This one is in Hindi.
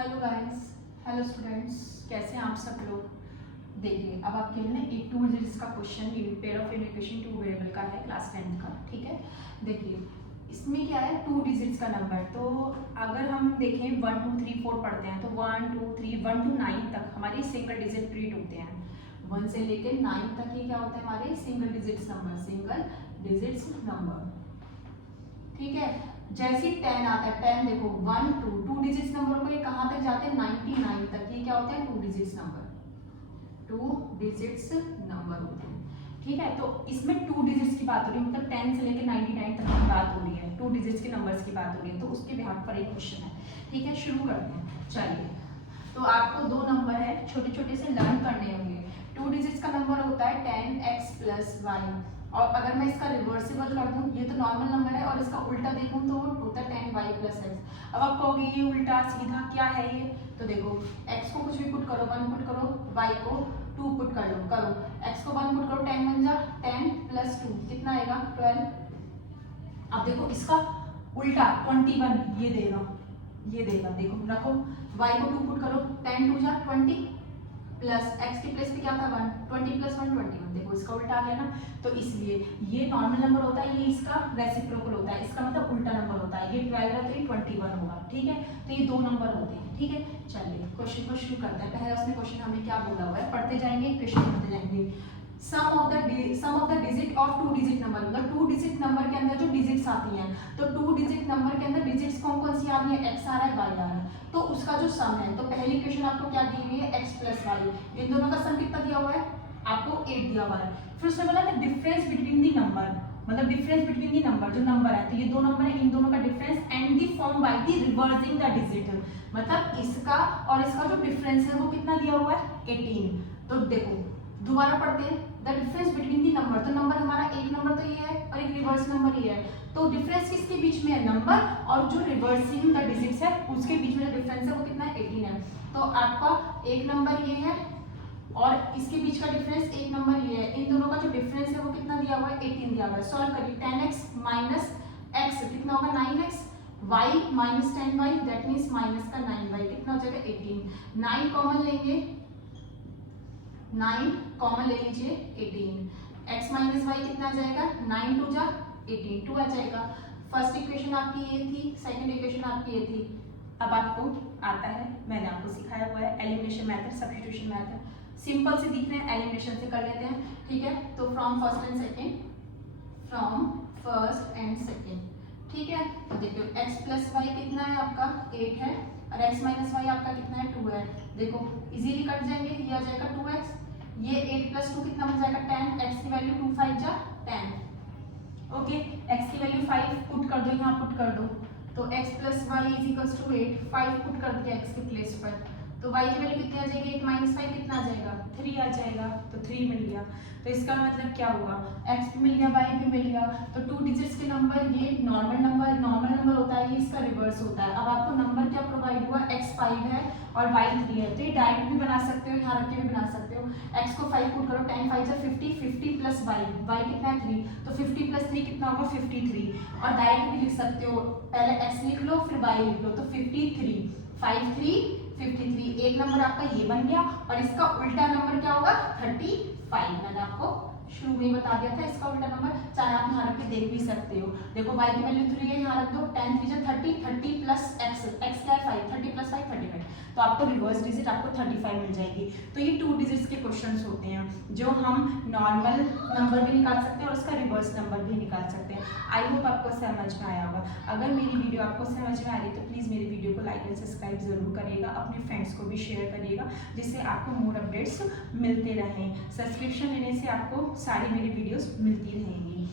हेलो गाइस, हेलो स्टूडेंट्स, कैसे हैं आप सब लोग। देखिए, अब आपके लिए ना एक 2 डिजिट्स का question pair of equation 2 variable का है, क्लास 10th का। ठीक है, देखिए इसमें क्या है, 2 डिजिट्स का नंबर। तो अगर हम देखें 1 2 3 4 पढ़ते हैं तो 1 2 3 1 to 9 तक हमारी सिंगल डिजिट ट्रीट होते हैं। 1 से लेके 9 तक ये क्या होता है, हमारे सिंगल डिजिट्स नंबर। ठीक है, जैसे ही 10 आता है, 10 देखो 1 2 डिजिट्स नंबर को ये कहाँ तक जाते हैं, 99 तक। ये क्या होता है, 2 डिजिट्स नंबर होते हैं। ठीक है, तो इसमें 2 डिजिट्स की बात हो रही है, मतलब 10 से लेकर 99 तक की बात हो रही है, 2 डिजिट्स के नंबर्स की बात हो रही है। तो उसके बिहाफ पर एक क्वेश्चन है। ठीक है, शुरू करते हैं। चलिए, तो आपको 2 नंबर है, छोटे छोटे से लर्न करने होंगे। 2 डिजिट्स का नंबर होता है 10x + y, और अगर मैं इसका रिवर्सिबल कर दूं, ये तो नॉर्मल नंबर है, और इसका उल्टा देखूं तो होता है 10y + x। अब आप कहोगे ये उल्टा सीधा क्या है ये, तो देखो x को कुछ भी पुट करो, 1 पुट करो, y को 2 पुट कर लो, करो x को 1 पुट करो, 10 बन जा, 10 + 2 कितना आएगा, 12। अब देखो इसका उल्टा 21 ये देगा, देखो रखो, y को 2 पुट करो, 10 2 जा 20 प्लस x के प्लेस पे क्या था 1, 20 + 1 21। देखो इसका उल्टा आ गया ना, तो इसलिए ये नॉर्मल नंबर होता है, ये इसका रेसिप्रोकल होता है, इसका मतलब उल्टा नंबर होता है। ये 12 है तो ये 21 होगा। ठीक है, तो ये 2 नंबर होते हैं। ठीक है, चलिए क्वेश्चन को शुरू करते हैं। पहले उसने क्वेश्चन हमें क्या बोला हुआ है, पढ़ते जाएंगे, क्वेश्चन पढ़ते जाएंगे। Sum of the digit of 2 digit number, मतलब 2 डिजिट नंबर के अंदर जो डिजिट्स आती हैं, तो 2 डिजिट नंबर के अंदर डिजिट्स कौन कौन सी आ रही है, x आ रहा है, y आ रहा है, तो उसका जो सम है, तो पहली इक्वेशन आपको क्या दी हुई है, x + y, इन दोनों का सम कितना दिया हुआ है, आपको 8 दिया हुआ है। फिर उसने बोला था डिफरेंस बिटवीन दी नंबर, मतलब डिफरेंस बिटवीन दी नंबर, जो नंबर है, तो ये 2 नंबर है, इन दोनों का difference and the form by the reversing the digit, मतलब इसका और इसका जो डिफरेंस है वो कितना दिया हुआ है, 18। तो देखो दोबारा पढ़ते हैं, the difference between the number, तो नंबर हमारा एक नंबर तो ये है और एक रिवर्स नंबर ये है, तो डिफरेंस किसके बीच में है, नंबर, और जो रिवर्सिंग द डिजिट्स है उसके बीच में जो डिफरेंस है वो कितना है, 18 है। तो आपका एक नंबर ये है और इसके बीच का डिफरेंस एक नंबर ये है, इन दोनों का जो डिफरेंस है वो कितना दिया हुआ है, 18 दिया हुआ है। सॉल्व करिए, 10x - x कितना होगा, 9x, y - 10y, that means minus का 9y, कितना हो जाएगा 18। 9 कॉमन लेंगे, 9 कॉमन ले लीजिए, 18, x - y कितना आ जाएगा, 9 2 जा 18, 2 आ जाएगा। फर्स्ट इक्वेशन आपकी ये थी, सेकंड इक्वेशन आपकी ये थी। अब आपको आता है, मैंने आपको सिखाया हुआ है elimination method, substitution method, simple से दिख रहे हैं, एलिमिनेशन से कर लेते हैं। ठीक है, तो फ्रॉम फर्स्ट एंड सेकंड, ठीक है, तो देखो x + y कितना है आपका, 8 है, और x - y आपका कितना है, 2 है। देखो इजीली कट जाएंगे, ये आ जाएगा 2x, ये 8 + 2 कितना बन जाएगा, 10, x की वैल्यू 2 5 जा 10। ओके, x की वैल्यू 5 पुट कर दो, यहाँ पुट कर दो, तो x + y = 8, 5 पुट कर दिया x के प्लेस पर, तो y की वैल्यू कितनी आ जाएगी, 8 - 5 कितना आ जाएगा, 3 आ जाएगा, तो 3 मिल गया। तो इसका मतलब क्या हुआ, x भी मिल गया, y भी मिल गया। तो 2 डिजिट्स के नंबर, ये नॉर्मल नंबर होता है, ये इसका रिवर्स होता है। अब आपको नंबर क्या प्रोवाइड हुआ, x 5 है और y 3 है, तो ये डायरेक्ट भी बना सकते हो, यहाँ रख के भी बना सकते हो। x को 5 पुट करो, 10 5 जा 50, 50 + y कितना है 3, तो 50 + 3 कितना होगा, 53। और डायरेक्ट भी लिख सकते हो, पहले x लिख लो फिर y लिख लो, तो 53, 5 3 53, एक नंबर आपका ये बन गया, और इसका उल्टा नंबर क्या होगा, 35। मैंने आपको शुरू में ही बता दिया था इसका उल्टा नंबर, चाहे आप यहाँ रख के देख भी सकते हो। देखो y की वैल्यू 3 है, यहाँ रख दो, 10 3 जा 30, 30 + x क्या है 5, 30 + 5 35, तो आपको रिवर्स डिजिट आपको 35 मिल जाएगी। तो ये 2 डिजिट्स के क्वेश्चंस होते हैं, जो हम नॉर्मल नंबर भी निकाल सकते हैं और उसका रिवर्स नंबर भी निकाल सकते हैं। आई होप आपको समझ में आया होगा। अगर मेरी वीडियो आपको समझ में आ रही है तो प्लीज़ मेरी वीडियो को लाइक एंड सब्सक्राइब जरूर करिएगा, अपने फ्रेंड्स को भी शेयर करिएगा, जिससे आपको मोर अपडेट्स मिलते रहें। सब्सक्रिप्शन लेने से आपको सारी मेरी वीडियोस मिलती रहेंगी।